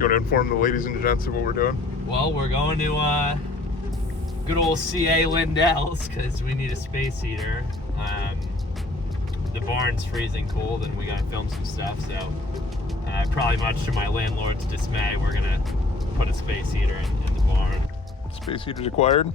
You want to inform the ladies and gents of what we're doing? Well, we're going to good old CA Lindell's because we need a space heater. The barn's freezing cold and we got to film some stuff, so probably much to my landlord's dismay, we're going to put a space heater in the barn. Space heaters acquired.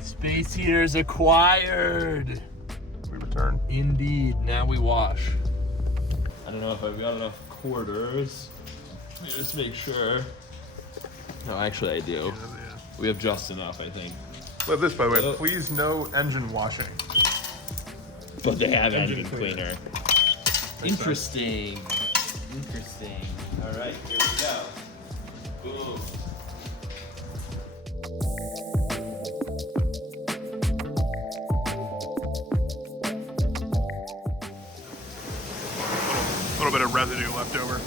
Space heaters acquired. We return. Indeed. Now we wash. I don't know if I've got enough quarters. Let me just make sure. No, actually I do. Yeah. We have just enough, I think. But this, by the way, please no engine washing. But they have engine cleaner. Interesting. Interesting. All right, here we go. Boom. A little bit of residue left over.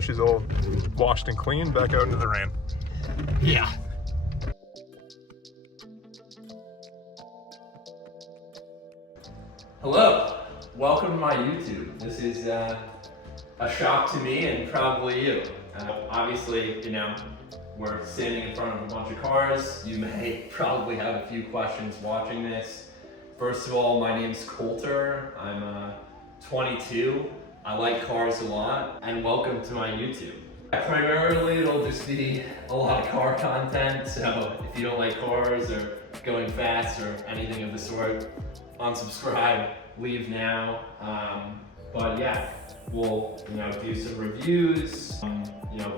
She's all washed and clean, back out into the rain. Yeah. Hello, welcome to my YouTube. This is a shock to me and probably you. Obviously, you know, we're standing in front of a bunch of cars. You may probably have a few questions watching this. First of all, my name's Coulter. I'm 22. I like cars a lot, and welcome to my YouTube. Primarily, it'll just be a lot of car content, so if you don't like cars or going fast or anything of the sort, unsubscribe, leave now. But yeah, we'll do some reviews,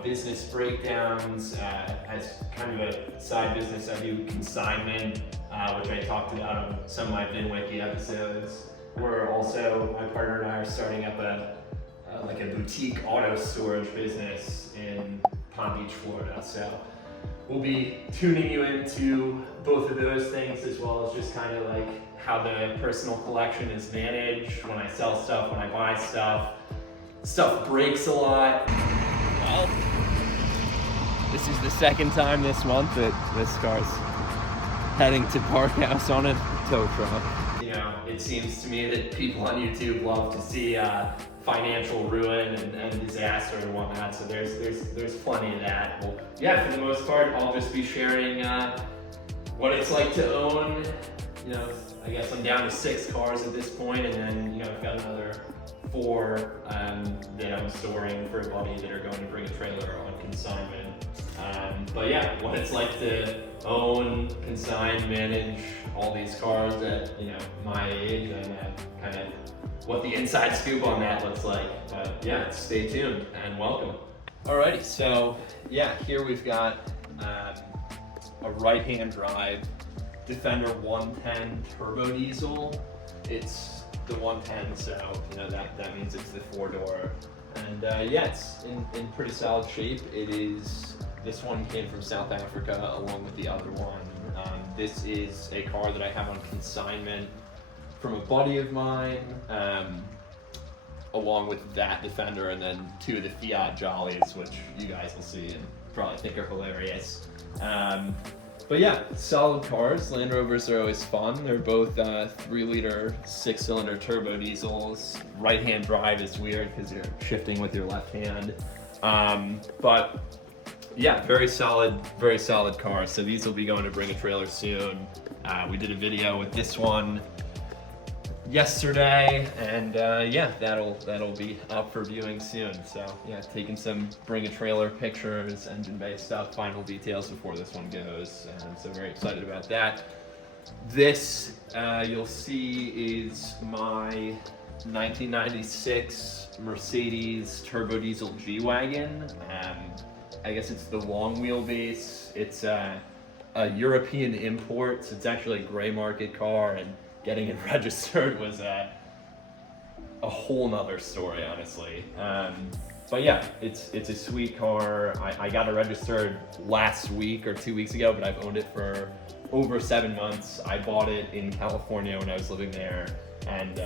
business breakdowns. As kind of a side business, I do consignment, which I talked about on some of my VinWiki episodes. We're also, my partner and I are starting up a boutique auto storage business in Palm Beach, Florida. So we'll be tuning you into both of those things, as well as just kind of like how the personal collection is managed, when I sell stuff, when I buy stuff. Stuff breaks a lot. Well, this is the second time this month that this car's heading to Park House on a tow truck. It seems to me that people on YouTube love to see financial ruin and disaster and whatnot, so there's plenty of that. Well, yeah, for the most part, I'll just be sharing what it's like to own. I guess I'm down to 6 cars at this point, and then I've got another 4 that I'm storing for a buddy that are going to bring a trailer on consignment. But yeah, what it's like to own, consign, manage all these cars at my age, and kind of what the inside scoop on that looks like. But yeah, stay tuned and welcome. Alrighty, so yeah, here we've got a right-hand drive Defender 110 turbo diesel. It's the 110, so that means it's the 4-door. And yeah, it's in pretty solid shape. This one came from South Africa along with the other one. This is a car that I have on consignment from a buddy of mine, along with that Defender, and then 2 of the Fiat Jollies, which you guys will see and probably think are hilarious. But yeah, solid cars. Land Rovers are always fun. They're both 3-liter 6-cylinder turbo diesels. Right-hand drive is weird because you're shifting with your left hand. But yeah, very solid cars. So these will be going to Bring a Trailer soon. We did a video with this one yesterday, and yeah, that'll be up for viewing soon. So yeah, taking some Bring a Trailer pictures, engine bay stuff, final details before this one goes, and so very excited about that. This you'll see is my 1996 Mercedes turbo diesel G-Wagon. I guess it's the long wheelbase. It's a European import, so it's actually a gray market car, and getting it registered was a whole nother story, honestly. But yeah, it's a sweet car. I got it registered last week or 2 weeks ago, but I've owned it for over 7 months. I bought it in California when I was living there, and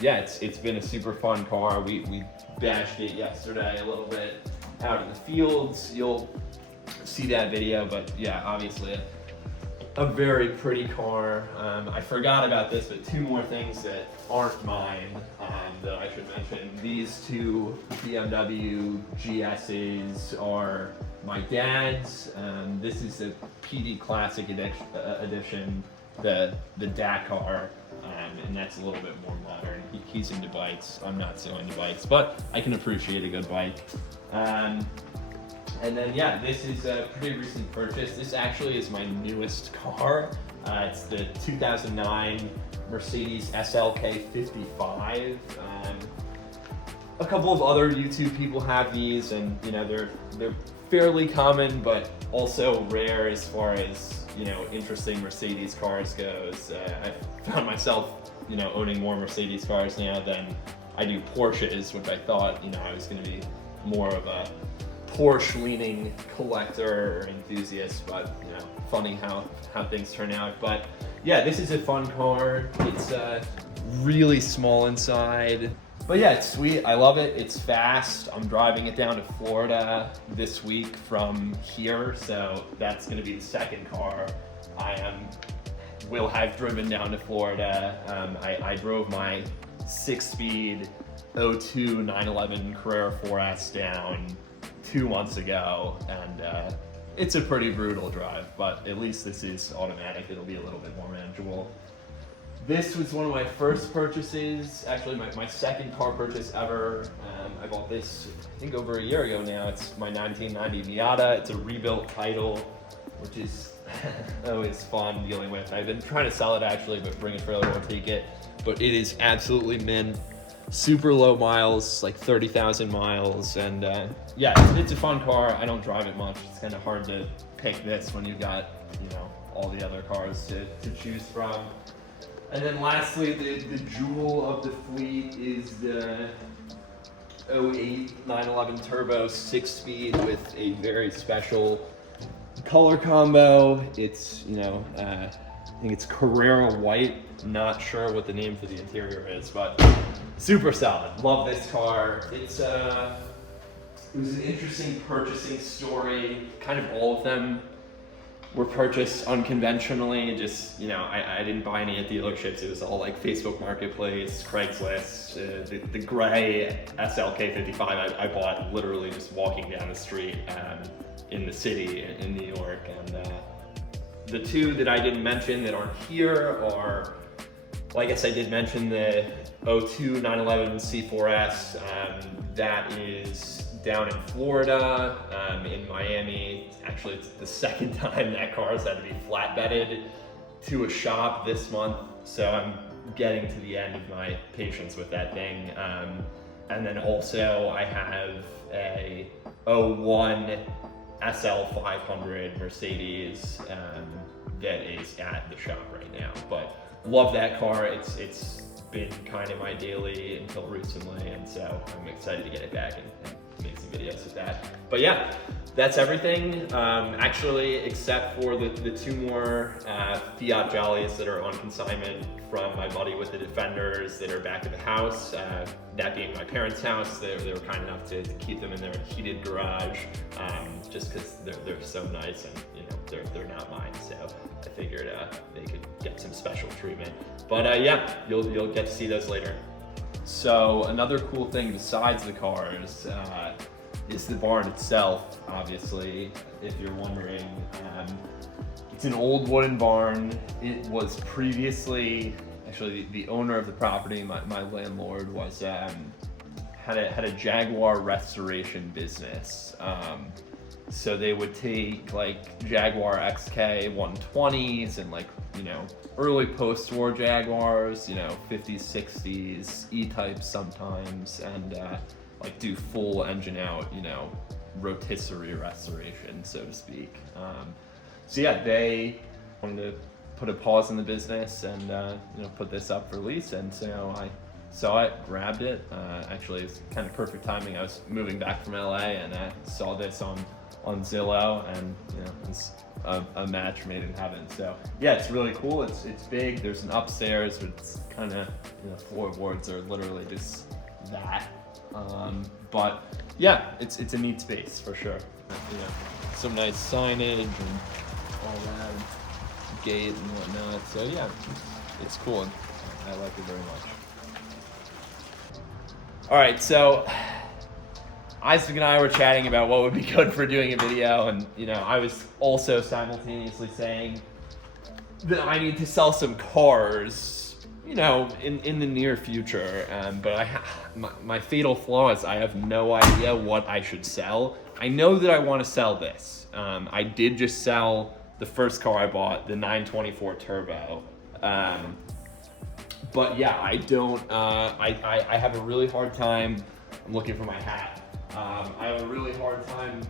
yeah, it's been a super fun car. We bashed it yesterday a little bit out in the fields. You'll see that video, but yeah, obviously a very pretty car. I forgot about this, but 2 more things that aren't mine. though, I should mention. These two BMW GSs are my dad's. This is a PD Classic edition, the Dakar, and that's a little bit more modern. He's into bikes. I'm not so into bikes, but I can appreciate a good bike. And then, yeah, this is a pretty recent purchase. This actually is my newest car. It's the 2009 Mercedes SLK 55. A couple of other YouTube people have these, and you know they're fairly common, but also rare as far as interesting Mercedes cars goes. I found myself owning more Mercedes cars now than I do Porsches, which I thought I was going to be more of a Porsche-leaning collector or enthusiast, but funny how things turn out. But yeah, this is a fun car. It's really small inside, but yeah, it's sweet. I love it. It's fast. I'm driving it down to Florida this week from here, so that's going to be the second car will have driven down to Florida. I drove my 6-speed 02 911 Carrera 4S down 2 months ago, and it's a pretty brutal drive, but at least this is automatic. It'll be a little bit more manageable. This was one of my first purchases, actually my second car purchase ever. I bought this, I think, over a year ago now. It's my 1990 Miata. It's a rebuilt Title, which is always fun dealing with. I've been trying to sell it actually, but bring it trailer won't take it. But it is absolutely mint. Super low miles, like 30,000 miles, and yeah, it's a fun car. I don't drive it much. It's kind of hard to pick this when you've got all the other cars to choose from. And then lastly, the jewel of the fleet is the 08 911 Turbo 6-speed with a very special color combo. It's I think it's Carrera White. Not sure what the name for the interior is, but super solid. Love this car. It was an interesting purchasing story. Kind of all of them were purchased unconventionally. Just I didn't buy any at dealerships. It was all like Facebook Marketplace, Craigslist. The gray SLK 55 I bought literally just walking down the street in the city in New York. And the two that I didn't mention that aren't here are, well, I guess I did mention the 02 911 C4S. That is down in Florida, in Miami. Actually, it's the second time that car has had to be flatbedded to a shop this month. So I'm getting to the end of my patience with that thing. And then also I have a 01 SL500 Mercedes that is at the shop right now. But love that car. It's been kind of my daily until recently, and so I'm excited to get it back and make some videos with that. But yeah, that's everything. Actually, except for the two more Fiat Jollies that are on consignment from my buddy with the Defenders that are back at the house. That being my parents' house. They were kind enough to keep them in their heated garage, just because they're so nice, and they're not mine. So I figured they could get some special treatment. But yeah, you'll get to see those later. So another cool thing besides the cars is the barn itself, obviously, if you're wondering. It's an old wooden barn. It was previously, actually the owner of the property, my landlord, was had a Jaguar restoration business. So they would take like Jaguar XK 120s and early post-war Jaguars, 50s, 60s, E-types sometimes, and do full engine out, rotisserie restoration, so to speak. So yeah, they wanted to put a pause in the business and put this up for lease, and so I saw it, grabbed it. Actually, it's kind of perfect timing. I was moving back from LA and I saw this on Zillow, and it's a match made in heaven. So yeah, it's really cool. It's big. There's an upstairs, but it's kind of floorboards are literally just that. But yeah, it's a neat space for sure. Some nice signage and all that, gate and whatnot. So yeah, it's cool. I like it very much. All right, so Isaac and I were chatting about what would be good for doing a video, and I was also simultaneously saying that I need to sell some cars, in the near future. But my fatal flaw is I have no idea what I should sell. I know that I want to sell this. I did just sell the first car I bought, the 924 Turbo. But yeah, I don't. I have a really hard time. I'm looking for my hat. I have a really hard time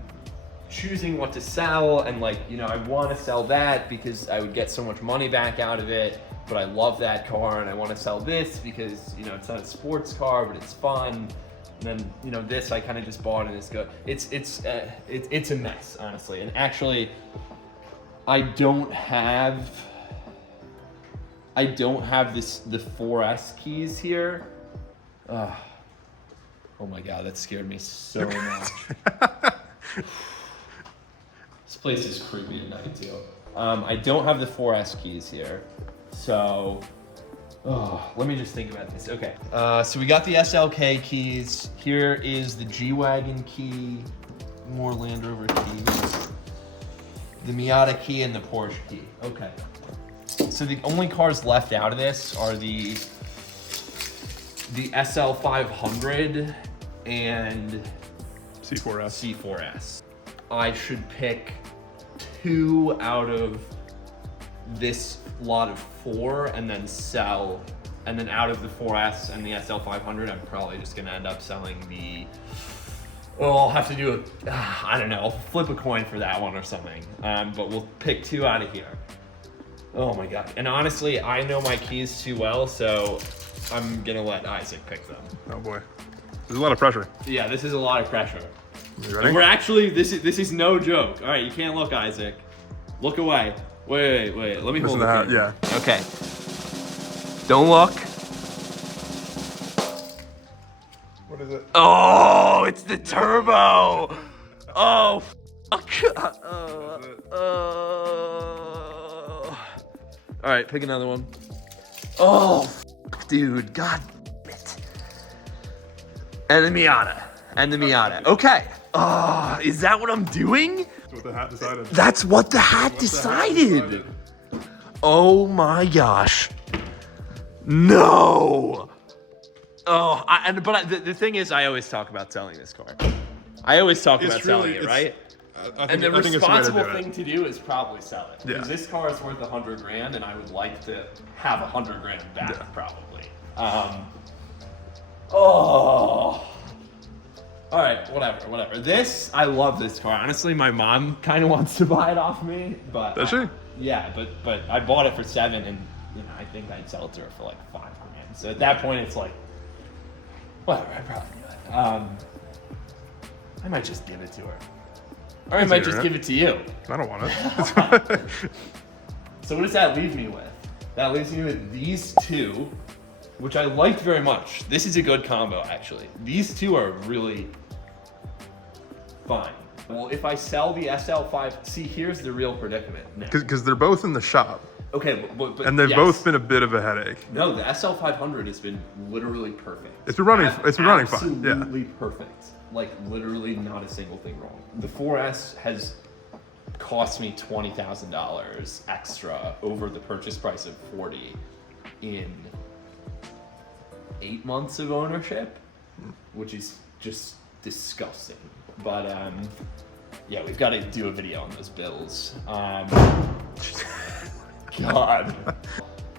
choosing what to sell, and I want to sell that because I would get so much money back out of it. But I love that car, and I want to sell this because it's not a sports car, but it's fun. And then this I kind of just bought and it's good. It's a mess, honestly. And actually, I don't have the 4S keys here. Oh my god, that scared me so much. This place is creepy at night too. I don't have the 4S keys here, so let me just think about this. Okay, so we got the SLK keys. Here is the G-Wagon key, more Land Rover keys, the Miata key, and the Porsche key. Okay. So the only cars left out of this are the SL500 and C4S. I should pick 2 out of this lot of 4 and then sell, and then out of the 4S and the SL500, I'm probably just gonna end up selling I'll have to do I don't know, I'll flip a coin for that one or something. But we'll pick 2 out of here. Oh my god. And honestly, I know my keys too well, so I'm gonna let Isaac pick them. Oh boy. There's a lot of pressure. Yeah, this is a lot of pressure. You ready? And we're actually, this is no joke. All right, you can't look, Isaac. Look away. Wait. Let me hold the camera. Yeah. Okay. Don't look. What is it? Oh, it's the turbo. Oh, fuck. All right, pick another one. Oh, dude, god damn it. And the Miata. Okay. Oh, is that what I'm doing? That's what the hat decided. That's what the hat decided. Oh my gosh. No. Oh, but the thing is, I always talk about selling this car. I always talk about selling it, right? And the responsible thing to do is probably sell it. Because this car is worth $100,000, and I would like to have $100,000 back, probably. All right, whatever. This, I love this car. Honestly, my mom kind of wants to buy it off me, but does she? Yeah, but I bought it for $7,000, and I think I'd sell it to her for like $5,000. So at that point, it's like, whatever. I probably do it. I might just give it to her. Or I might just give it to you. I don't want it. So what does that leave me with? That leaves me with these 2, which I liked very much. This is a good combo, actually. These 2 are really fine. Well, if I sell the SL5, see, here's the real predicament now. Because they're both in the shop. Okay, but and they've both been a bit of a headache. No, the SL500 has been literally perfect. It's been running. It's been running fine. Yeah. Absolutely perfect. Like literally not a single thing wrong. The 4S has cost me $20,000 extra over the purchase price of $40,000 in 8 months of ownership, which is just disgusting. But yeah, we've got to do a video on those bills. God.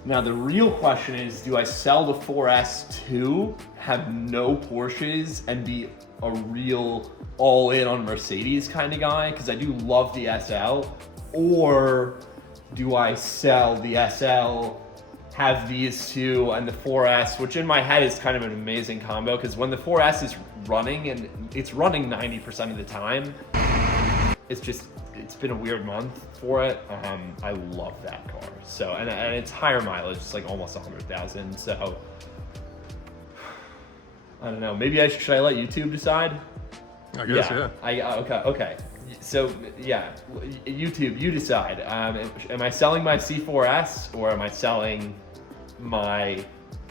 Now the real question is, do I sell the 4S to have no Porsches and be a real all-in on Mercedes kind of guy? Because I do love the SL. Or do I sell the SL, have these 2 and the 4S, which in my head is kind of an amazing combo, because when the 4S is running, and it's running 90% of the time, it's been a weird month for it. I love that car. So, and it's higher mileage, it's like almost 100,000. So, I don't know. Maybe should I let YouTube decide? I guess, yeah. Okay. So, yeah, YouTube, you decide. Am I selling my C4S or am I selling my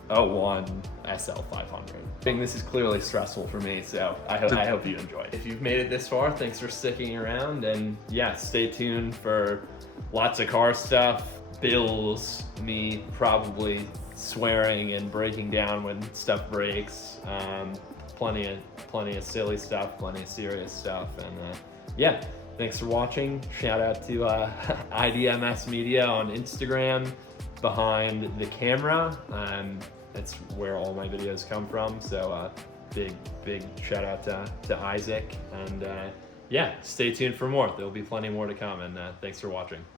01 SL500. I think this is clearly stressful for me, so I hope you enjoy it. If you've made it this far, thanks for sticking around, and yeah, stay tuned for lots of car stuff, bills, me probably swearing and breaking down when stuff breaks, plenty of silly stuff, plenty of serious stuff, and yeah, thanks for watching. Shout out to IDMS Media on Instagram, behind the camera. That's where all my videos come from, so big shout out to Isaac, and yeah, stay tuned for more. There'll be plenty more to come, and thanks for watching.